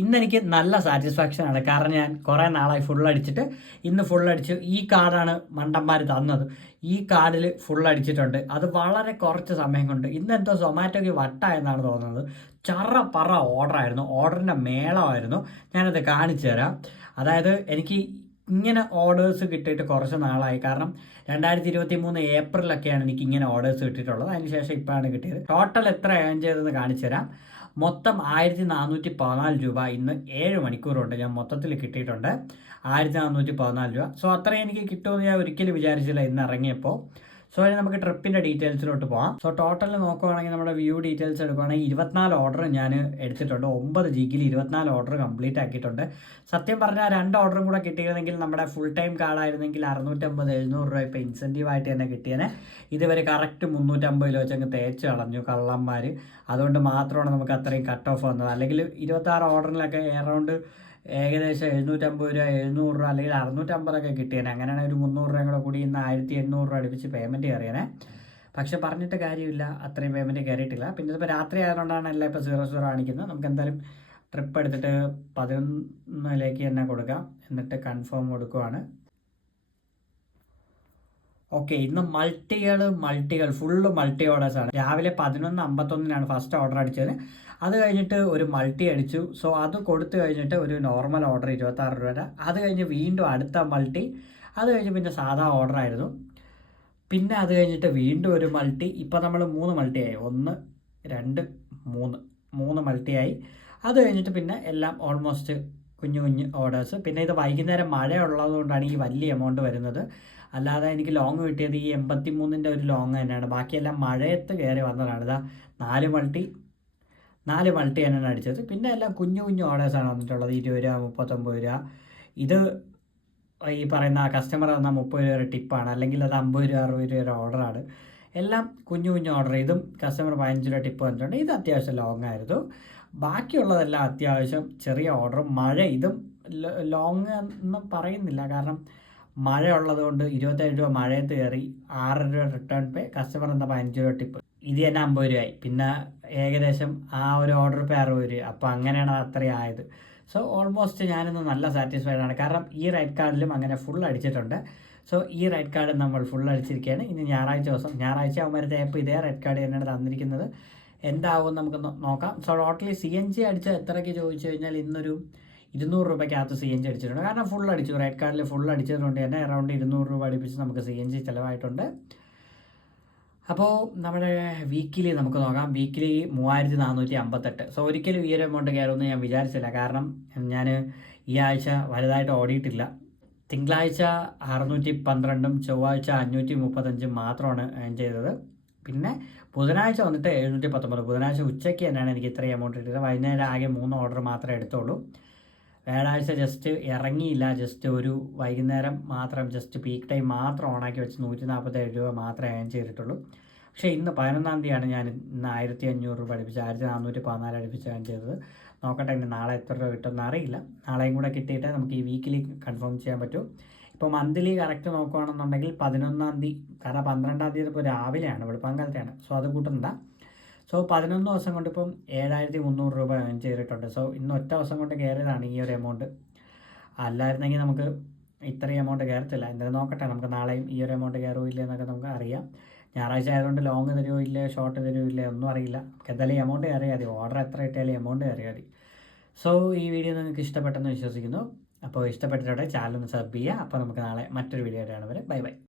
ഇന്നെനിക്ക് നല്ല സാറ്റിസ്ഫാക്ഷൻ ആണ്. കാരണം ഞാൻ കുറേ നാളായി ഫുൾ അടിച്ചിട്ട് ഇന്ന് ഫുൾ അടിച്ചു. ഈ കാർഡാണ് മണ്ടന്മാർ തന്നത്. ഈ കാർഡിൽ ഫുൾ അടിച്ചിട്ടുണ്ട്. അത് വളരെ കുറച്ച് സമയം കൊണ്ട്. ഇന്ന് എന്തോ സൊമാറ്റോയ്ക്ക് വട്ടായെന്നാണ് തോന്നുന്നത്. ചറ പറ ഓർഡറായിരുന്നു. ഓർഡറിൻ്റെ മേളമായിരുന്നു. ഞാനത് കാണിച്ചു തരാം. അതായത് എനിക്ക് ഇങ്ങനെ ഓർഡേഴ്സ് കിട്ടിയിട്ട് കുറച്ച് നാളായി. കാരണം 2023 ഏപ്രിലൊക്കെയാണ് എനിക്ക് ഇങ്ങനെ ഓർഡേഴ്സ് കിട്ടിയിട്ടുള്ളത്. അതിനുശേഷം ഇപ്പോഴാണ് കിട്ടിയത്. ടോട്ടൽ എത്ര ഏൺ ചെയ്തതെന്ന് കാണിച്ചു തരാം. മൊത്തം 1414 രൂപ ഇന്ന് 7 മണിക്കൂർ കൊണ്ട് ഞാൻ മൊത്തത്തിൽ കിട്ടിയിട്ടുണ്ട്. 1414 രൂപ. സോ അത്രയും എനിക്ക് കിട്ടുമെന്ന് ഞാൻ ഒരിക്കലും വിചാരിച്ചില്ല ഇന്ന് ഇറങ്ങിയപ്പോൾ. സോ ഇനി നമുക്ക് ട്രിപ്പിൻ്റെ ഡീറ്റെയിൽസിലോട്ട് പോകാം. സോ ടോട്ടൽ നോക്കുവാണെങ്കിൽ നമ്മുടെ വ്യൂ ഡീറ്റെയിൽസ് എടുക്കുകയാണെങ്കിൽ 24 ഓർഡർ ഞാൻ എടുത്തിട്ടുണ്ട്. 9 ജിഗിൽ 24 ഓർഡർ കംപ്ലീറ്റ് ആക്കിയിട്ടുണ്ട്. സത്യം പറഞ്ഞാൽ 2 ഓർഡറും കൂടെ കിട്ടിയിരുന്നെങ്കിൽ നമ്മുടെ ഫുൾ ടൈം കാർഡായിരുന്നെങ്കിൽ 650-700 രൂപ ഇപ്പോൾ ഇൻസെൻറ്റീവായിട്ട് തന്നെ കിട്ടിയേനെ. ഇതുവരെ കറക്റ്റ് 350 വെച്ചങ്ങ് തേച്ച് കളഞ്ഞു കള്ളന്മാർ. അതുകൊണ്ട് മാത്രമാണ് നമുക്ക് അത്രയും കട്ട് ഓഫ് വന്നത്. അല്ലെങ്കിൽ 26 ഓർഡറിലൊക്കെ എറൗണ്ട് ഏകദേശം 750 രൂപ 700 രൂപ അല്ലെങ്കിൽ 650 കിട്ടിയേനെ. അങ്ങനെയാണെങ്കിൽ ഒരു 300 രൂപയും കൂടെ കൂടി ഇന്ന് 1800 രൂപ അടുപ്പിച്ച് പേയ്മെൻറ്റ് കയറിയേനെ. പക്ഷെ പറഞ്ഞിട്ട് കാര്യമില്ല, അത്രയും പേയ്മെൻറ്റ് കയറിയിട്ടില്ല. പിന്നെ ഇതിപ്പോൾ രാത്രി ആയതുകൊണ്ടാണ് എല്ലാം ഇപ്പോൾ 00 കാണിക്കുന്നത്. നമുക്ക് എന്തായാലും ട്രിപ്പ് എടുത്തിട്ട് 11 തന്നെ കൊടുക്കാം. എന്നിട്ട് കൺഫേം കൊടുക്കുവാണ്. ഓക്കെ, ഇന്ന് മൾട്ടികൾ ഫുള്ള് മൾട്ടി ഓർഡേഴ്സാണ്. രാവിലെ 11:51 ഫസ്റ്റ് ഓർഡർ അടിച്ചത്. അത് കഴിഞ്ഞിട്ട് ഒരു മൾട്ടി അടിച്ചു. സോ അത് കൊടുത്തു കഴിഞ്ഞിട്ട് ഒരു നോർമൽ ഓർഡർ 26 രൂപയുടെ. അത് കഴിഞ്ഞ് വീണ്ടും അടുത്ത മൾട്ടി. അത് കഴിഞ്ഞ് പിന്നെ സാധാ ഓർഡർ ആയിരുന്നു. പിന്നെ അത് കഴിഞ്ഞിട്ട് വീണ്ടും ഒരു മൾട്ടി. ഇപ്പം നമ്മൾ 3 മൾട്ടിയായി. 1 2 3 മൾട്ടിയായി. അത് കഴിഞ്ഞിട്ട് പിന്നെ എല്ലാം ഓൾമോസ്റ്റ് കുഞ്ഞു ഓർഡേഴ്സ്. പിന്നെ ഇത് വൈകുന്നേരം മഴ ഉള്ളതുകൊണ്ടാണ് ഈ വലിയ എമൗണ്ട് വരുന്നത്. അല്ലാതെ എനിക്ക് ലോങ് കിട്ടിയത് ഈ 83-ൻ്റെ ഒരു ലോങ് തന്നെയാണ്. ബാക്കിയെല്ലാം മഴയത്ത് കയറി വന്നതാണ്. ഇതാ 4 മൾട്ടി തന്നെയാണ് അടിച്ചത്. പിന്നെ എല്ലാം കുഞ്ഞു ഓർഡേഴ്സാണ് വന്നിട്ടുള്ളത്. 20 രൂപ 39 രൂപ. ഇത് ഈ പറയുന്ന കസ്റ്റമർ തന്ന 30 രൂപ ടിപ്പാണ്. അല്ലെങ്കിൽ അത് 50 രൂപ 60 രൂപ ഓർഡറാണ്. എല്ലാം കുഞ്ഞു ഓർഡർ. ഇതും കസ്റ്റമർ 15 രൂപ ടിപ്പ് വന്നിട്ടുണ്ട്. ഇത് അത്യാവശ്യം ലോങ് ആയിരുന്നു. ബാക്കിയുള്ളതെല്ലാം അത്യാവശ്യം ചെറിയ ഓർഡർ. മഴ ഇതും ലോങ് ഒന്നും പറയുന്നില്ല. കാരണം മഴ ഉള്ളതുകൊണ്ട് 27 രൂപ മഴയത്ത് കയറി. 6 രൂപ റിട്ടേൺ പേ. കസ്റ്റമർ എന്ന 15 രൂപ ടിപ്പ്. ഇത് തന്നെ 50 രൂപയായി. പിന്നെ ഏകദേശം ആ ഒരു ഓർഡർ പേ 60 രൂപ. അപ്പോൾ അങ്ങനെയാണ് അത്രയും ആയത്. സോ ഓൾമോസ്റ്റ് ഞാനിന്ന് നല്ല സാറ്റിസ്ഫൈഡ് ആണ്. കാരണം ഈ റൈഡ് കാർഡിലും അങ്ങനെ ഫുൾ അടിച്ചിട്ടുണ്ട്. സോ ഈ റൈഡ് കാർഡ് നമ്മൾ ഫുൾ അടിച്ചിരിക്കുകയാണ്. ഇനി ഞായറാഴ്ച ആകുമ്പോഴത്തെ ആപ്പ് ഇതേ റൈഡ് കാർഡ് തന്നെയാണ് തന്നിരിക്കുന്നത്. എന്താവും നമുക്ക് നോക്കാം. സോ ടോട്ടലി CNG അടിച്ച എത്രയ്ക്ക് ചോദിച്ചു കഴിഞ്ഞാൽ ഇന്നൊരു 200 രൂപയ്ക്കകത്ത് CNG അടിച്ചിട്ടുണ്ട്. കാരണം ഫുൾ അടിച്ചു. റൈഡ് കാർഡിൽ ഫുൾ അടിച്ചതുകൊണ്ട് തന്നെ അറൗണ്ട് 200 രൂപ അടുപ്പിച്ച് നമുക്ക് CNG ചിലവായിട്ടുണ്ട്. അപ്പോൾ നമ്മുടെ വീക്കിലി നമുക്ക് നോക്കാം. വീക്കിലി 3458. സോ ഒരിക്കലും ഈ ഒരു എമൗണ്ട് കയറുമെന്ന് ഞാൻ വിചാരിച്ചില്ല. കാരണം ഞാൻ ഈ ആഴ്ച വലുതായിട്ട് ഓടിയിട്ടില്ല. തിങ്കളാഴ്ച 612, ചൊവ്വാഴ്ച 535 മാത്രമാണ് ഏൺ ചെയ്തത്. പിന്നെ ബുധനാഴ്ച വന്നിട്ട് 719. ബുധനാഴ്ച ഉച്ചയ്ക്ക് തന്നെയാണ് എനിക്ക് ഇത്രയും എമൗണ്ട് കിട്ടിയത്. വൈകുന്നേരം ആകെ 3 ഓർഡർ മാത്രമേ എടുത്തുള്ളൂ. വ്യാഴാഴ്ച ജസ്റ്റ് ഇറങ്ങിയില്ല. ജസ്റ്റ് ഒരു വൈകുന്നേരം മാത്രം ജസ്റ്റ് പീക്ക് ടൈം മാത്രം ഓണാക്കി വെച്ച് 147 രൂപ മാത്രമേ ഏൺ ചെയ്തിട്ടുള്ളൂ. പക്ഷേ ഇന്ന് 11-ാം തീയതിയാണ് ഞാൻ ഇന്ന് 1500 രൂപ അടുപ്പിച്ച് 1414 അടുപ്പിച്ച് ഏൺ ചെയ്തത്. നോക്കട്ടെ ഇനി നാളെ എത്ര രൂപ കിട്ടുമെന്ന് അറിയില്ല. നാളെയും കൂടെ കിട്ടിയിട്ടേ നമുക്ക് ഈ വീക്കിലി കൺഫേം ചെയ്യാൻ പറ്റും. ഇപ്പോൾ മന്ത്ലി കറക്റ്റ് നോക്കുകയാണെന്നുണ്ടെങ്കിൽ 11-ാം തീയതി. കാരണം 12-ാം തീയതി ഇപ്പോൾ രാവിലെയാണ്, വെളുപ്പാങ്കാലത്തെയാണ്. സോ അത് കൂട്ടുന്നില്ല. സോ 11 ദിവസം കൊണ്ട് ഇപ്പം 7300 രൂപ ഏൺ ചെയ്തിട്ടുണ്ട്. സോ ഇന്ന് ഒറ്റ ദിവസം കൊണ്ട് കയറിയതാണ് ഈ ഒരു എമൗണ്ട്. അല്ലായിരുന്നെങ്കിൽ നമുക്ക് ഇത്രയും എമൗണ്ട് കയറത്തില്ല. എന്തായാലും നോക്കട്ടെ, നമുക്ക് നാളെയും ഈ ഒരു എമൗണ്ട് കയറുമോ ഇല്ല എന്നൊക്കെ നമുക്ക് അറിയാം. ഞായറാഴ്ച ആയതുകൊണ്ട് ലോങ് തരുമോ ഇല്ല, ഷോർട്ട് തരുമോ ഇല്ല ഒന്നും അറിയില്ല. എന്തായാലും എമൗണ്ട് കയറിയാൽ മതി. ഓർഡർ എത്ര കിട്ടിയാലും എമൗണ്ട് കയറിയാൽ മതി. സോ ഈ വീഡിയോ നിങ്ങൾക്ക് ഇഷ്ടപ്പെട്ടെന്ന് വിശ്വസിക്കുന്നു. അപ്പോൾ ഇഷ്ടപ്പെട്ടിട്ടുണ്ടെങ്കിൽ ചാനൽ ഒന്ന് സബ് ചെയ്യുക. അപ്പോൾ നമുക്ക് നാളെ മറ്റൊരു വീഡിയോ കാണും വരെ. ബൈ.